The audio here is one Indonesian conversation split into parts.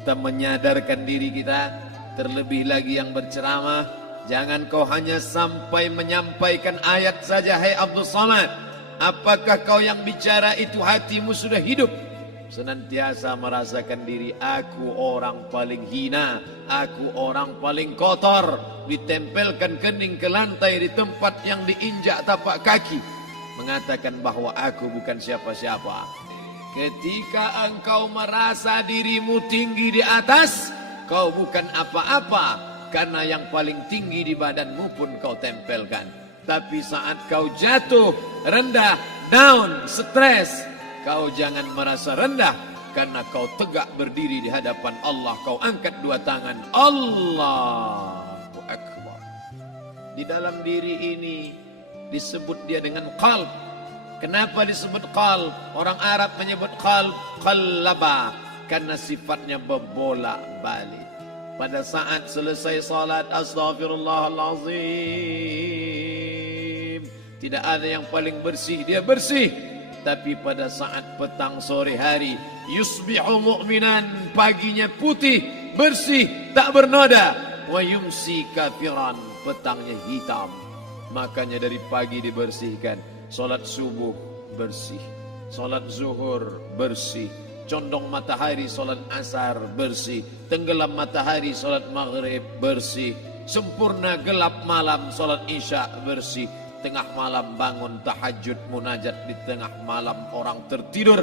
Kita menyadarkan diri kita, terlebih lagi yang berceramah, jangan kau hanya sampai menyampaikan ayat saja. Hai Abdul Somad, apakah kau yang bicara itu hatimu sudah hidup? Senantiasa merasakan diri, aku orang paling hina, aku orang paling kotor, ditempelkan kening ke lantai di tempat yang diinjak tapak kaki, mengatakan bahwa aku bukan siapa-siapa. Ketika engkau merasa dirimu tinggi di atas, kau bukan apa-apa, karena yang paling tinggi di badanmu pun kau tempelkan. Tapi saat kau jatuh, rendah, down, stres, kau jangan merasa rendah, karena kau tegak berdiri di hadapan Allah. Kau angkat dua tangan, Allahu Akbar. Di dalam diri ini disebut dia dengan qalb. Kenapa disebut qalb? Orang Arab menyebut qalb qallaba, karena sifatnya berbolak-balik. Pada saat selesai salat, astaghfirullahalazim, tidak ada yang paling bersih, dia bersih. Tapi pada saat petang sore hari, yusbihu mu'minan, paginya putih, bersih, tak bernoda. Wa yumsi kafiran, petangnya hitam. Makanya dari pagi dibersihkan. Salat subuh bersih, salat zuhur bersih, condong matahari salat asar bersih, tenggelam matahari salat maghrib bersih, sempurna gelap malam salat isya bersih, tengah malam bangun tahajud munajat, di tengah malam orang tertidur.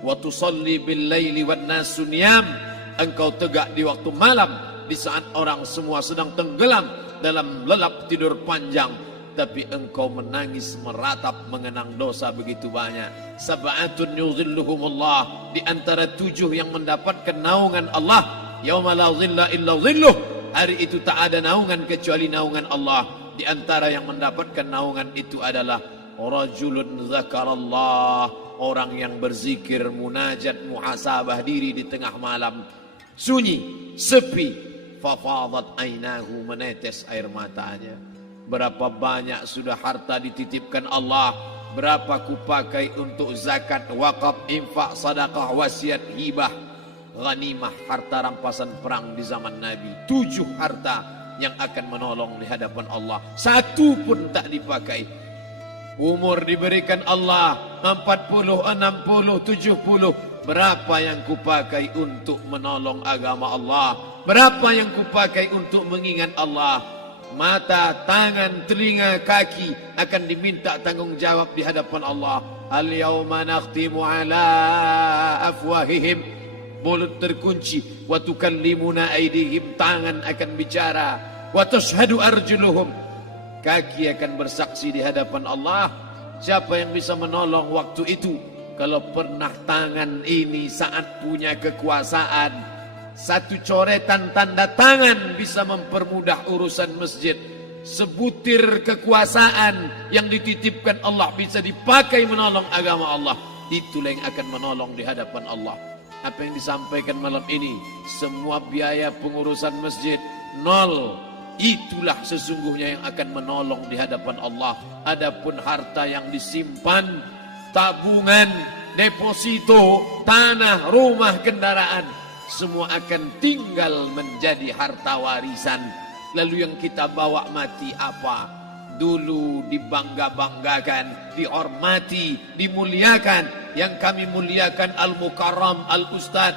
Wa tusalli bil laili wan nasu niyam, engkau tegak di waktu malam di saat orang semua sedang tenggelam dalam lelap tidur panjang, tapi engkau menangis meratap mengenang dosa begitu banyak. Sab'atun yuzilluhumullah, di antara 7 yang mendapatkan naungan Allah. Yauma la zilla illa zilluh, hari itu tak ada naungan kecuali naungan Allah. Di antara yang mendapatkan naungan itu adalah rajulun zakarallah, orang yang berzikir, munajat, muhasabah diri di tengah malam, sunyi, sepi, fafadat ainahu, menetes air matanya. Berapa banyak sudah harta dititipkan Allah, berapa kupakai untuk zakat, wakaf, infak, sedekah, wasiat, hibah, ghanimah, harta rampasan perang di zaman Nabi. 7 harta yang akan menolong di hadapan Allah, 1 pun tak dipakai. Umur diberikan Allah 40, 60, 70. Berapa yang kupakai untuk menolong agama Allah? Berapa yang kupakai untuk mengingat Allah? Mata, tangan, telinga, kaki akan diminta tanggung jawab di hadapan Allah. Al-yawma nakhtimu ala afwahihim, mulut terkunci. Wa tukallimuna aydihim, tangan akan bicara. Wa tashhadu arjuluhum, kaki akan bersaksi di hadapan Allah. Siapa yang bisa menolong waktu itu? Kalau pernah tangan ini saat punya kekuasaan, 1 coretan tanda tangan bisa mempermudah urusan masjid. Sebutir kekuasaan yang dititipkan Allah bisa dipakai menolong agama Allah. Itulah yang akan menolong di hadapan Allah. Apa yang disampaikan malam ini, semua biaya pengurusan masjid 0. Itulah sesungguhnya yang akan menolong di hadapan Allah. Adapun harta yang disimpan, tabungan, deposito, tanah, rumah, kendaraan, semua akan tinggal menjadi harta warisan. Lalu yang kita bawa mati apa? Dulu dibangga-banggakan, dihormati, dimuliakan. Yang kami muliakan Al-Mukarram, Al-Ustad.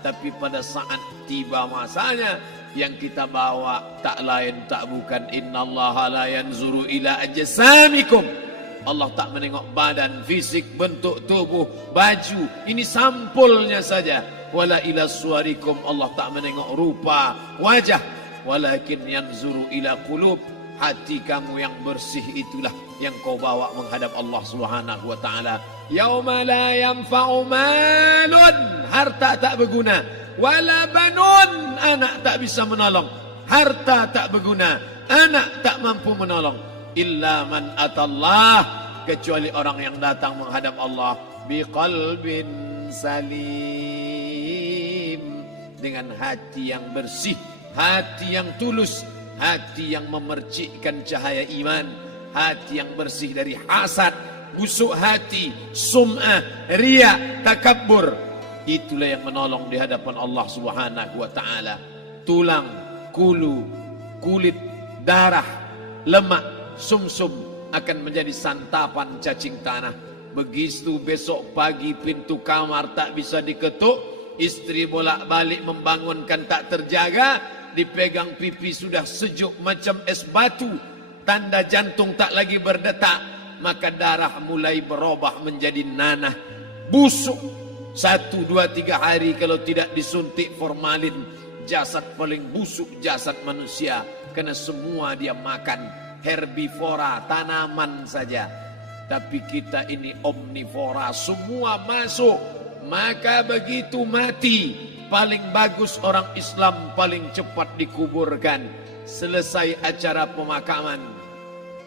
Tapi pada saat tiba masanya, yang kita bawa tak lain tak bukan, innallaha la yanzuru ila ajsamikum, Allah tak menengok badan, fisik, bentuk tubuh, baju. Ini sampulnya saja. Wala ila suwarikum, Allah tak menengok rupa, wajah. Walakin yanzuru ila qulub, hati kamu yang bersih itulah yang kau bawa menghadap Allah Subhanahu wa taala. Yauma la yanfa'u malun, harta tak berguna. Wala banun, anak tak bisa menolong. Harta tak berguna, anak tak mampu menolong. Illa man atallah, kecuali orang yang datang menghadap Allah biqalbin salim, dengan hati yang bersih, hati yang tulus, hati yang memercikkan cahaya iman, hati yang bersih dari hasad, busuk hati, sum'ah, riya, takabbur. itulah yang menolong di hadapan Allah Subhanahu wa taala. Tulang, kulu, kulit, darah, lemak, sumsum akan menjadi santapan cacing tanah. Begitu besok pagi pintu kamar tak bisa diketuk, istri bolak-balik membangunkan tak terjaga, dipegang pipi sudah sejuk macam es batu, tanda jantung tak lagi berdetak, maka darah mulai berubah menjadi nanah, busuk. 1, 2, 3 hari kalau tidak disuntik formalin, jasad paling busuk jasad manusia, karena semua dia makan herbivora, tanaman saja. Tapi kita ini omnivora, semua masuk. Maka begitu mati, paling bagus orang Islam paling cepat dikuburkan. Selesai acara pemakaman,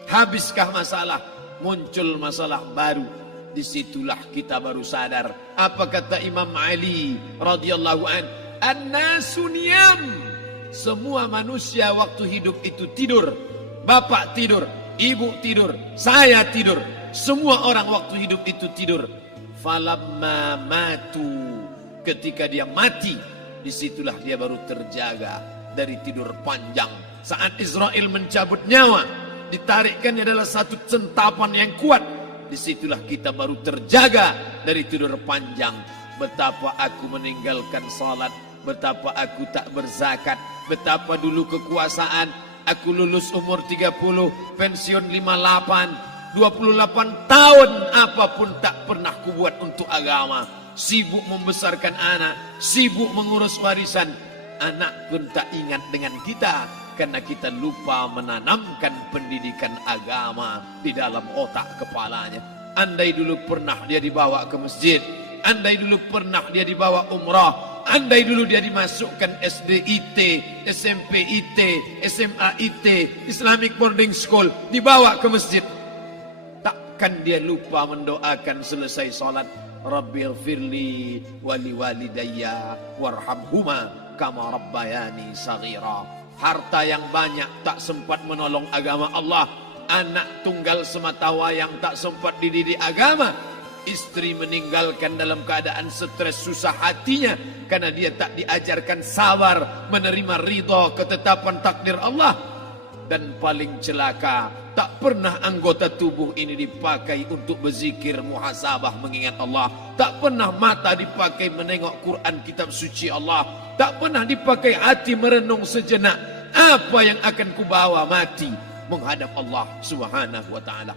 habiskah masalah, muncul masalah baru. Disitulah kita baru sadar. Apa kata Imam Ali radhiyallahu an? An-nasu niyam. Semua manusia waktu hidup itu tidur. Bapak tidur, ibu tidur, saya tidur. Semua orang waktu hidup itu tidur. Falamma matu, ketika dia mati, disitulah dia baru terjaga dari tidur panjang. Saat Israel mencabut nyawa, ditarikkannya adalah satu centapan yang kuat. Disitulah kita baru terjaga dari tidur panjang. Betapa aku meninggalkan salat, betapa aku tak berzakat, betapa dulu kekuasaan. Aku lulus umur 30, pensiun 58, 28 tahun apapun tak pernah kubuat untuk agama. Sibuk membesarkan anak, sibuk mengurus warisan. Anak pun tak ingat dengan kita, karena kita lupa menanamkan pendidikan agama di dalam otak kepalanya. Andai dulu pernah dia dibawa ke masjid, andai dulu pernah dia dibawa umrah, andai dulu dia dimasukkan SD IT, SMP IT, SMA IT, Islamic Boarding School, dibawa ke masjid, takkan dia lupa mendoakan selesai salat, Rabbighfirli wali walidayya warhamhuma kama rabbayani saghira. Harta yang banyak tak sempat menolong agama Allah. Anak tunggal semata wayang tak sempat dididik agama. Istri meninggalkan dalam keadaan stres susah hatinya karena dia tak diajarkan sabar menerima ridha ketetapan takdir Allah. Dan paling celaka, tak pernah anggota tubuh ini dipakai untuk berzikir, muhasabah, mengingat Allah. Tak pernah mata dipakai menengok Quran, kitab suci Allah. Tak pernah dipakai hati merenung sejenak, apa yang akan kubawa mati menghadap Allah Subhanahu wa taala.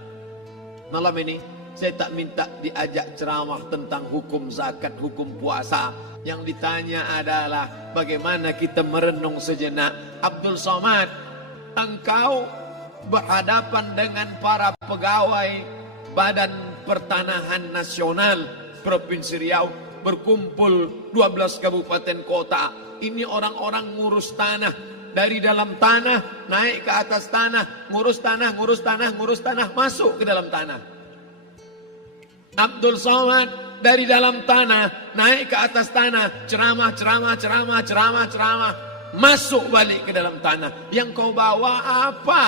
Malam ini saya tak minta diajak ceramah tentang hukum zakat, hukum puasa. Yang ditanya adalah bagaimana kita merenung sejenak. Abdul Somad, engkau berhadapan dengan para pegawai Badan Pertanahan Nasional Provinsi Riau, berkumpul 12 kabupaten kota. Ini orang-orang ngurus tanah, dari dalam tanah naik ke atas tanah, ngurus tanah, ngurus tanah, ngurus tanah, masuk ke dalam tanah. Abdul Somad dari dalam tanah naik ke atas tanah, ceramah, ceramah, ceramah, ceramah, ceramah, masuk balik ke dalam tanah. Yang kau bawa apa?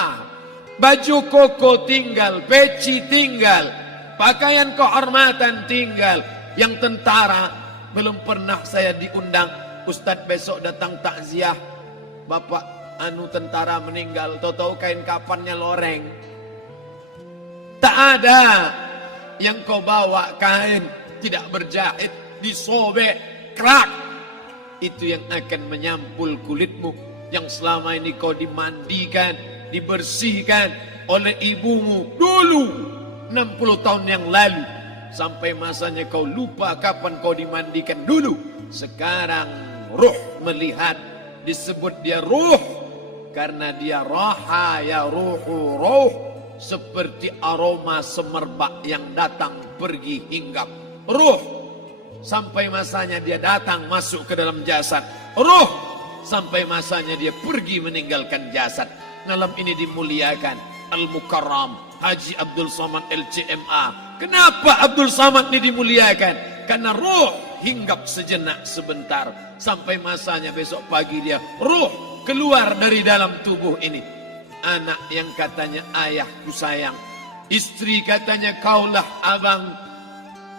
Baju koko tinggal, peci tinggal, pakaian kehormatan tinggal. Yang tentara belum pernah saya diundang. Ustadz besok datang takziah, bapak anu tentara meninggal, tahu-tahu kain kafannya loreng. Tak ada. Yang kau bawa kain tidak berjahit, disobek, kerak. Itu yang akan menyampul kulitmu, yang selama ini kau dimandikan, dibersihkan oleh ibumu dulu 60 tahun yang lalu. Sampai masanya kau lupa kapan kau dimandikan dulu. Sekarang ruh melihat, disebut dia ruh karena dia raha ya ruhu ruh, seperti aroma semerbak yang datang pergi hinggap. Ruh sampai masanya dia datang masuk ke dalam jasad. Ruh sampai masanya dia pergi meninggalkan jasad. Malam ini dimuliakan Al-Mukarram Haji Abdul Somad LCMA. Kenapa Abdul Somad ini dimuliakan? Karena ruh hinggap sejenak sebentar, sampai masanya besok pagi dia ruh keluar dari dalam tubuh ini. Anak yang katanya ayahku sayang, istri katanya kaulah abang,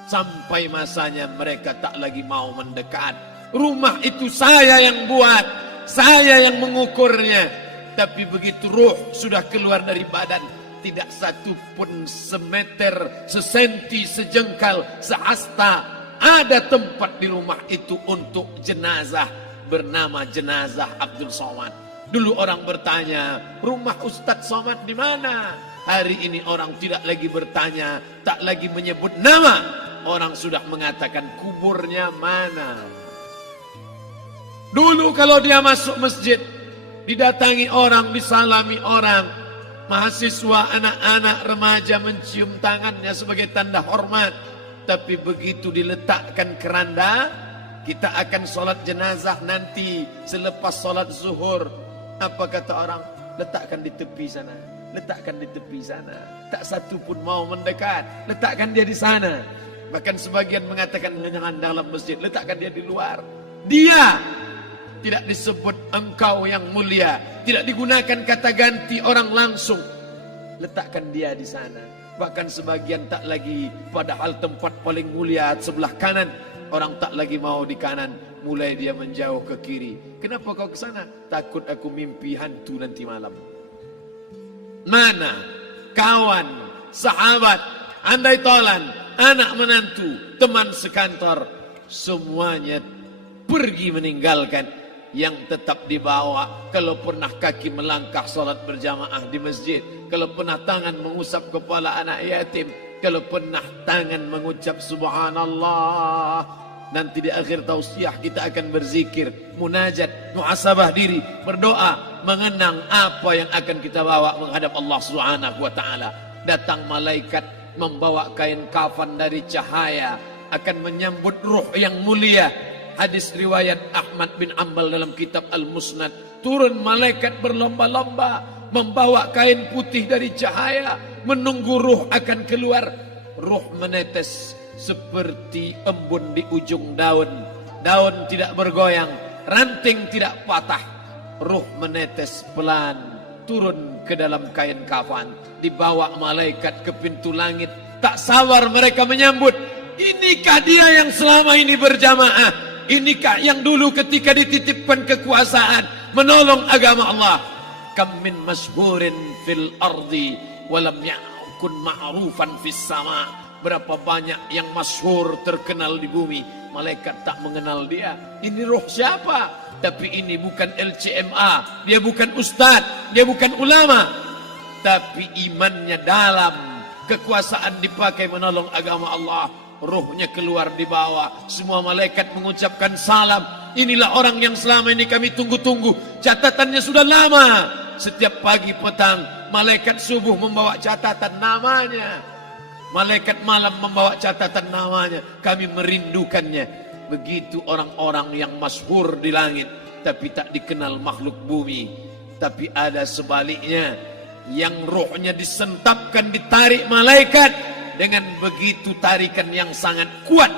Sampai masanya mereka tak lagi mau mendekat. Rumah itu saya yang buat, saya yang mengukurnya. Tapi begitu ruh sudah keluar dari badan, tidak satu pun semeter, sesenti, sejengkal, sehasta ada tempat di rumah itu untuk jenazah bernama jenazah Abdul Somad. Dulu orang bertanya, rumah Ustadz Somad di mana? Hari ini orang tidak lagi bertanya, tak lagi menyebut nama. Orang sudah mengatakan kuburnya mana. Dulu kalau dia masuk masjid, didatangi orang, disalami orang, mahasiswa, anak-anak, remaja mencium tangannya sebagai tanda hormat. Tapi begitu diletakkan keranda, kita akan sholat jenazah nanti selepas sholat zuhur. Apa kata orang? Letakkan di tepi sana, letakkan di tepi sana. Tak satu pun mau mendekat, letakkan dia di sana. Bahkan sebagian mengatakan jangan dalam masjid, letakkan dia di luar. Dia tidak disebut engkau yang mulia, tidak digunakan kata ganti orang langsung. Letakkan dia di sana. Bahkan sebagian tak lagi, padahal tempat paling mulia sebelah kanan, orang tak lagi mau di kanan, mulai dia menjauh ke kiri. Kenapa kau ke sana? Takut aku mimpi hantu nanti malam. Mana kawan, sahabat, andai tolan, anak menantu, teman sekantor, semuanya pergi meninggalkan. Yang tetap dibawa, kalau pernah kaki melangkah salat berjamaah di masjid, kalau pernah tangan mengusap kepala anak yatim, kalau pernah tangan mengucap subhanallah. Nanti di akhir tausiah kita akan berzikir, munajat, muhasabah diri, berdoa, mengenang apa yang akan kita bawa menghadap Allah Subhanahu wa taala. Datang malaikat membawa kain kafan dari cahaya, akan menyambut ruh yang mulia. Hadis riwayat Ahmad bin Ambal dalam kitab Al-Musnad, turun malaikat berlomba-lomba membawa kain putih dari cahaya, menunggu ruh akan keluar. Ruh menetes seperti embun di ujung daun. Daun tidak bergoyang, ranting tidak patah. Ruh menetes pelan turun ke dalam kain kafan, dibawa malaikat ke pintu langit. Tak sabar mereka menyambut. Inikah dia yang selama ini berjamaah? Inikah yang dulu ketika dititipkan kekuasaan menolong agama Allah? Kam min masyhurin fil ardi walam yakun ma'rufan fis sama. Berapa banyak yang masyhur terkenal di bumi, malaikat tak mengenal dia. Ini roh siapa? Tapi ini bukan LCMA, dia bukan ustadz, dia bukan ulama, tapi imannya dalam, kekuasaan dipakai menolong agama Allah. Ruhnya keluar di bawah, semua malaikat mengucapkan salam. Inilah orang yang selama ini kami tunggu-tunggu, catatannya sudah lama. Setiap pagi petang malaikat subuh membawa catatan namanya, malaikat malam membawa catatan namanya. Kami merindukannya. Begitu orang-orang yang masyhur di langit tapi tak dikenal makhluk bumi. Tapi ada sebaliknya, yang rohnya disentapkan, ditarik malaikat dengan begitu tarikan yang sangat kuat.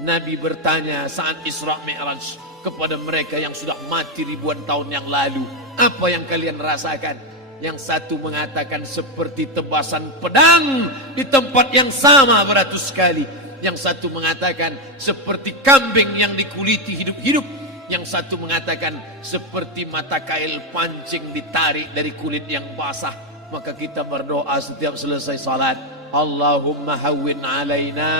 Nabi bertanya saat Isra Mi'raj kepada mereka yang sudah mati ribuan tahun yang lalu, apa yang kalian rasakan? Yang satu mengatakan seperti tebasan pedang di tempat yang sama beratus kali. Yang satu mengatakan seperti kambing yang dikuliti hidup-hidup. Yang satu mengatakan seperti mata kail pancing ditarik dari kulit yang basah. Maka kita berdoa setiap selesai salat, Allahumma hawwin alaina,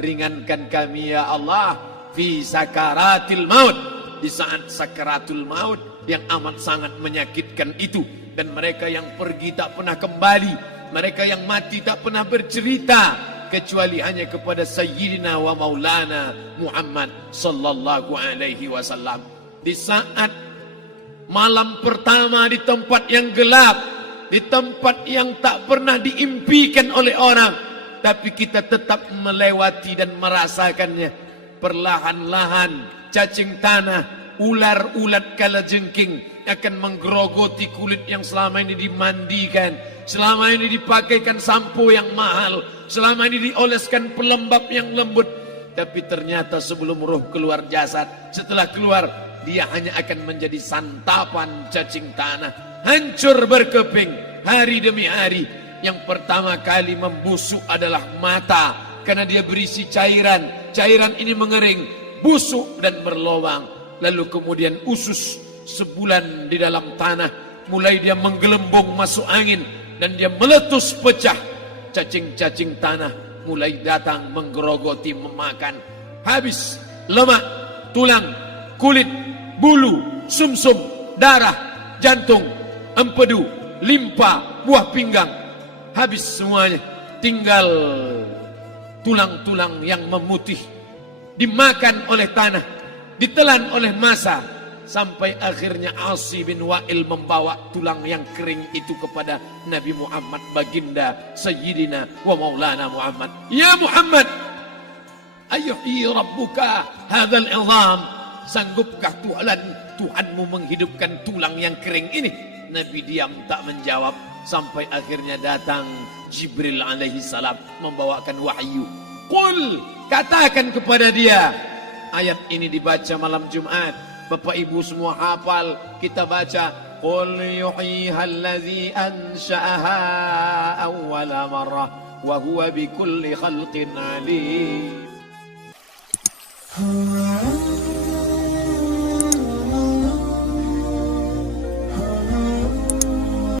ringankan kami ya Allah, fi sakaratil maut, di saat sakaratul maut yang amat sangat menyakitkan itu. Dan mereka yang pergi tak pernah kembali, mereka yang mati tak pernah bercerita, kecuali hanya kepada Sayyidina wa Maulana Muhammad sallallahu alaihi wasallam. Di saat malam pertama di tempat yang gelap, di tempat yang tak pernah diimpikan oleh orang, tapi kita tetap melewati dan merasakannya. Perlahan-lahan cacing tanah, ular-ulat kalajengking akan menggerogoti kulit yang selama ini dimandikan, selama ini dipakaikan sampo yang mahal, selama ini dioleskan pelembab yang lembut. Tapi ternyata sebelum roh keluar jasad, setelah keluar, dia hanya akan menjadi santapan cacing tanah. Hancur berkeping hari demi hari. Yang pertama kali membusuk adalah mata, karena dia berisi cairan. Cairan ini mengering, busuk dan berlubang. Lalu kemudian usus sebulan di dalam tanah, mulai dia menggelembung masuk angin dan dia meletus pecah. Cacing-cacing tanah mulai datang menggerogoti, memakan. Habis lemak, tulang, kulit, bulu, sumsum, darah, jantung, empedu, limpa, buah pinggang. Habis semuanya, tinggal tulang-tulang yang memutih, dimakan oleh tanah, ditelan oleh massa, sampai akhirnya Asi bin Wa'il membawa tulang yang kering itu kepada Nabi Muhammad, baginda Sayyidina wa Maulana Muhammad. Ya Muhammad, ayuhyi rabbuka hadzal izam, sanggupkah Tuhanmu menghidupkan tulang yang kering ini? Nabi diam tak menjawab, sampai akhirnya datang Jibril alaihi salam membawakan wahyu. Qul, katakan kepada dia. Ayat ini dibaca malam Jumat. Bapak Ibu semua hafal, kita baca. Qul yuhyiha allazi ansha'aha awwala marrah wa huwa bikulli khalqin alim.